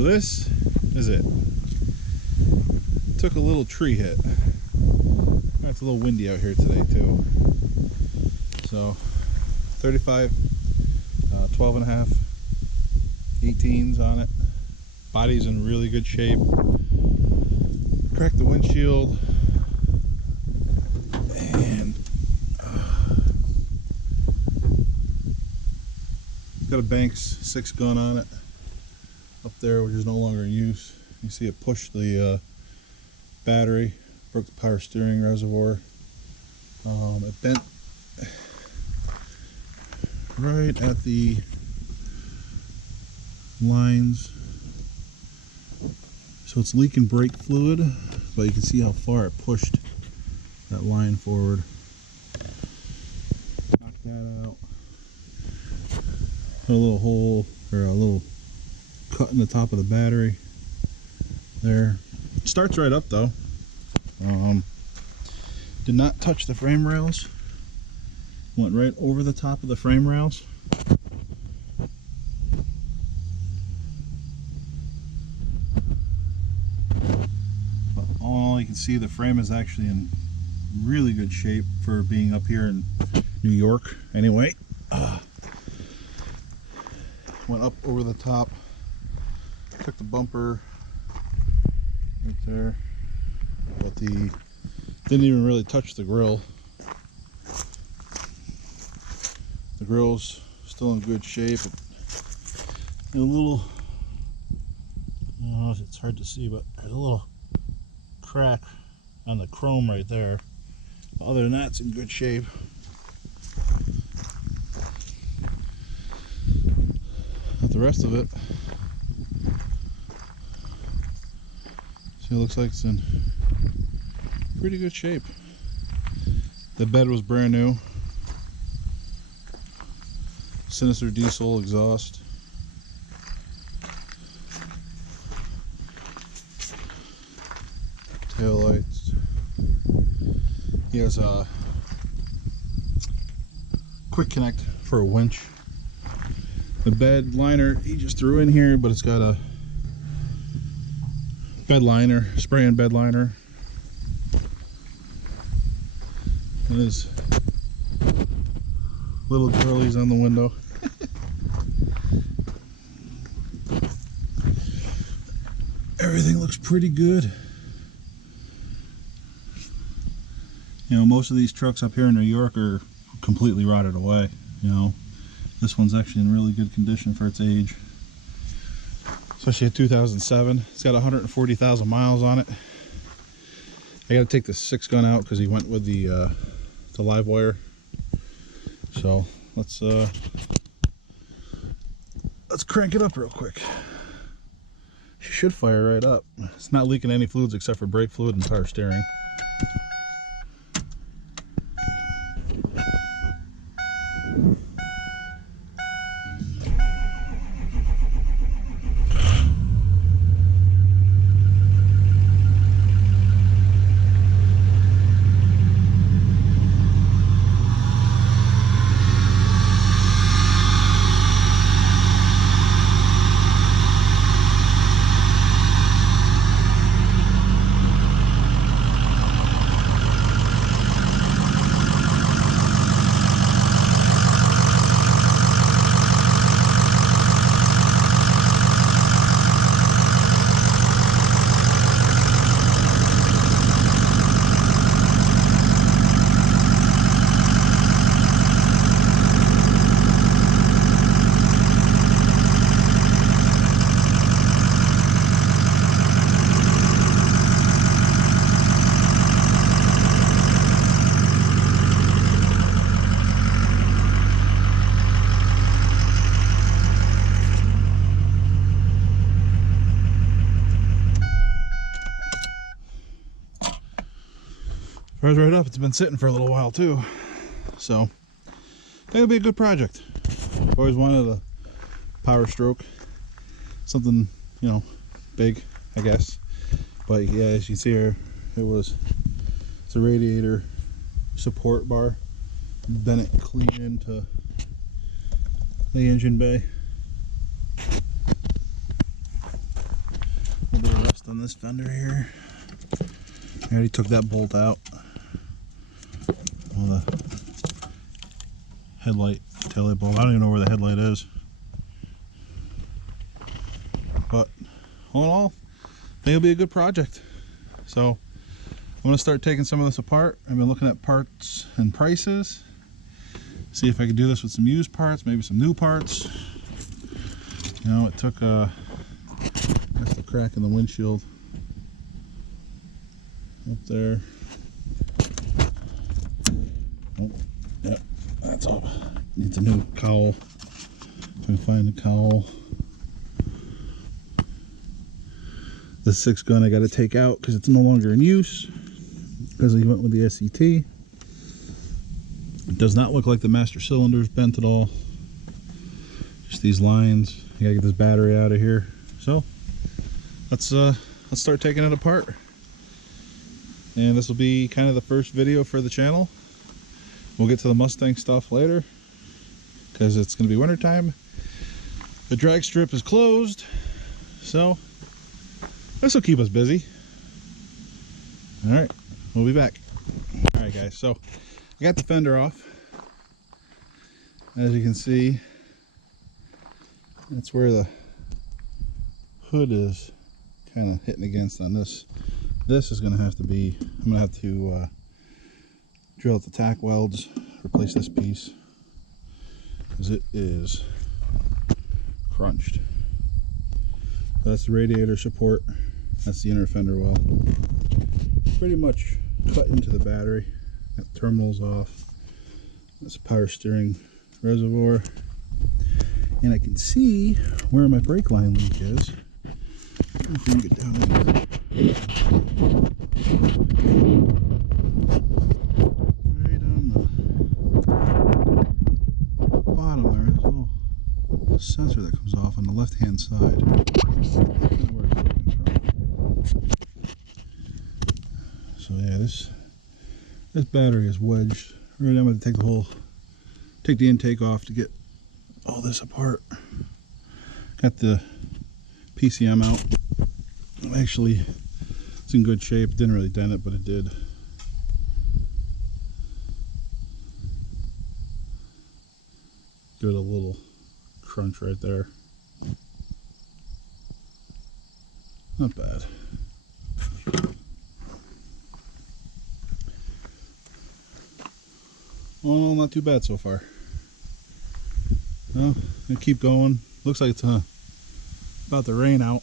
So this is it. Took a little tree hit. It's a little windy out here today too. So 35, 12 and a half, 18s on it. Body's in really good shape. Cracked the windshield. And got a Banks 6 gun on it up there, which is no longer in use. You see it pushed the battery, broke the power steering reservoir. It bent right at the lines, so it's leaking brake fluid, but you can see how far it pushed that line forward. Knock that out. Put a little hole, or a little cut in the top of the battery there. Starts right up though. Did not touch the frame rails. Went right over the top of the frame rails. But all you can see, the frame is actually in really good shape for being up here in New York anyway. Went up over the top, took the bumper right there, but didn't even really touch the grill. The grill's still in good shape. A little, I don't know if it's hard to see, but there's a little crack on the chrome right there. But other than that, it's in good shape. But the rest of it, see, it looks like it's in pretty good shape. The bed was brand new. Sinister diesel exhaust. Tail lights. He has a quick connect for a winch. The bed liner he just threw in here, but it's got a bed liner, spray-in bed liner. And his little girlies on the window. Everything looks pretty good. You know, most of these trucks up here in New York are completely rotted away. You know, this one's actually in really good condition for its age. Especially a 2007. It's got 140,000 miles on it. I got to take the 6 gun out because he went with the live wire. So let's crank it up real quick. She should fire right up. It's not leaking any fluids except for brake fluid and power steering. Fires right up. It's been sitting for a little while too, so it'll be a good project. I've always wanted a Powerstroke, something, you know, big, I guess. But yeah, as you see here, it's a radiator support bar. Bent it clean into the engine bay. on this fender here. I already took that bolt out. All the headlight, taillight bulb. I don't even know where the headlight is. But all in all, I think it'll be a good project. So I'm going to start taking some of this apart. I've been looking at parts and prices. See if I can do this with some used parts, maybe some new parts. You know, it took that's the crack in the windshield up there. Oh, yep, that's all. Needs a new cowl. Trying to find the cowl. The 6 gun I got to take out because it's no longer in use because he went with the SCT. It does not look like the master cylinder is bent at all. Just these lines. I gotta get this battery out of here. So let's start taking it apart. And this will be kind of the first video for the channel. We'll get to the Mustang stuff later because it's gonna be winter time. The drag strip is closed, so this will keep us busy. All right, we'll be back. All right, guys. So I got the fender off. As you can see, that's where the hood is kind of hitting against on this. This is going to have to be, I'm going to have to drill out the tack welds, replace this piece, because it is crunched. That's the radiator support. That's the inner fender well. Pretty much cut into the battery. Got terminals off. That's a power steering reservoir. And I can see where my brake line leak is. I don't know if we can get down in there. Right on the bottom there, there's a little sensor that comes off on the left hand side. I don't know where it's leaking from. So yeah, this battery is wedged. Right, I'm going to take the intake off to get all this apart. Got the PCM out. Actually, it's in good shape. Didn't really dent it, but it did. Give it a little crunch right there. Not bad. Well, not too bad so far. Well, I keep going. Looks like it's about to rain out.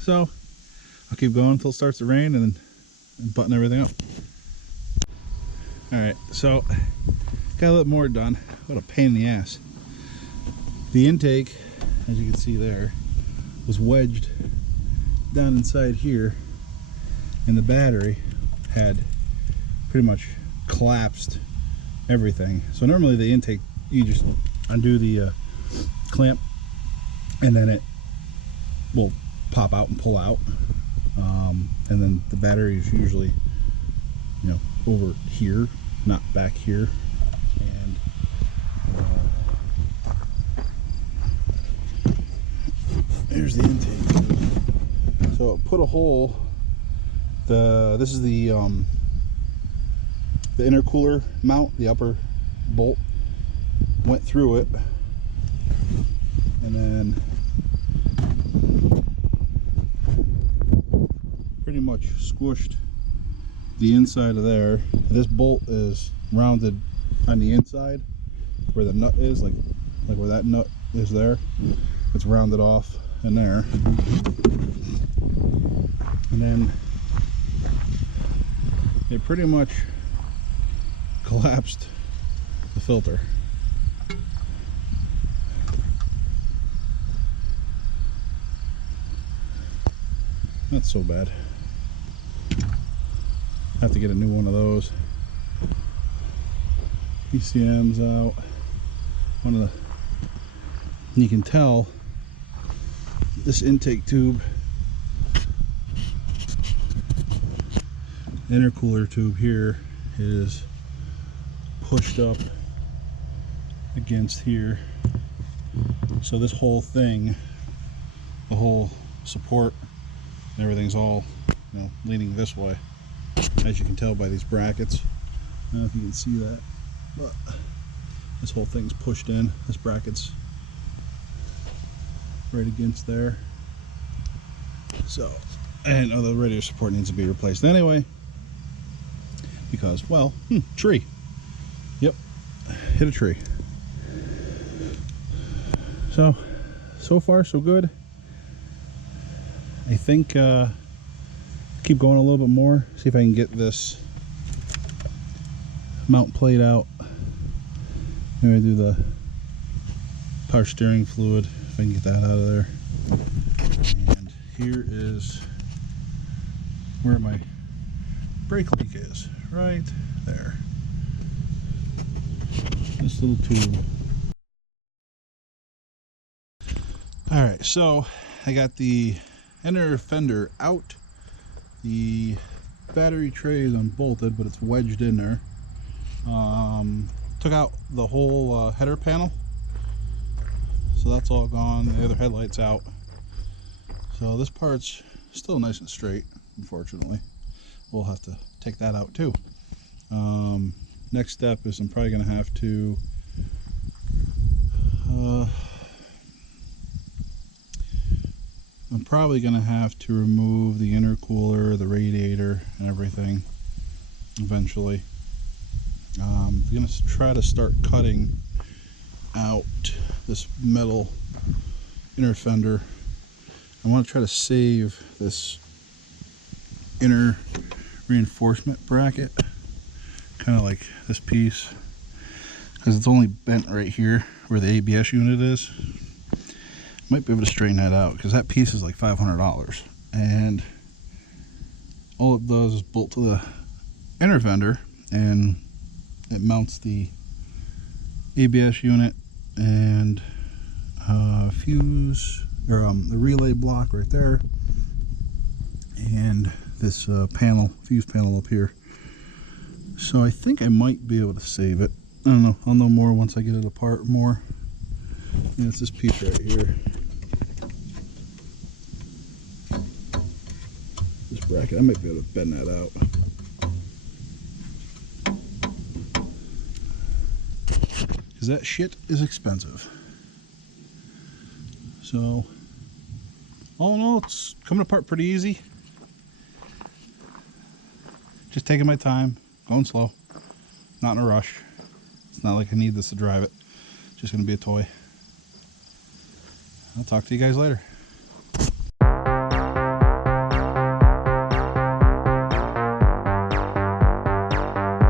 So I'll keep going until it starts to rain and button everything up. Alright, so got a little more done. What a pain in the ass. The intake, as you can see there, was wedged down inside here, and the battery had pretty much collapsed everything. So normally the intake, you just undo the clamp and then it will pop out and pull out, and then the battery is usually, you know, over here, not back here. And here's the intake. So it put a hole. This is the intercooler mount, the upper bolt went through it, and then pretty much squished the inside of there. This bolt is rounded on the inside where the nut is, like where that nut is there. It's rounded off in there, and then it pretty much collapsed the filter. Not so bad. Have to get a new one of those. PCM's out. One of the, you can tell this intake tube, intercooler tube here, is pushed up against here. So this whole thing, the whole support and everything's all, you know, leaning this way, as you can tell by these brackets. I don't know if you can see that, but this whole thing's pushed in. This bracket's right against there. So, and the radio support needs to be replaced anyway, because, well, tree. Yep, hit a tree. So far so good. I think keep going a little bit more, see if I can get this mount plate out. Maybe do the power steering fluid, if I can get that out of there. And here is where my brake leak is, right there. This little tube. Alright, so I got the inner fender out. The battery tray is unbolted, but it's wedged in there. Took out the whole header panel, so that's all gone. The other headlight's out. So this part's still nice and straight, unfortunately. We'll have to take that out too. Next step is I'm probably going to have to remove the intercooler, the radiator, and everything eventually. I'm going to try to start cutting out this metal inner fender. I want to try to save this inner reinforcement bracket, kind of like this piece, because it's only bent right here where the ABS unit is. Might be able to straighten that out, because that piece is like $500, and all it does is bolt to the inner fender, and it mounts the ABS unit and fuse, or the relay block right there, and this fuse panel up here. So I think I might be able to save it. I don't know, I'll know more once I get it apart more. And it's this piece right here, this bracket. I might be able to bend that out. Because that shit is expensive. So, all in all, it's coming apart pretty easy. Just taking my time, going slow, not in a rush. It's not like I need this to drive it. It's just going to be a toy. I'll talk to you guys later.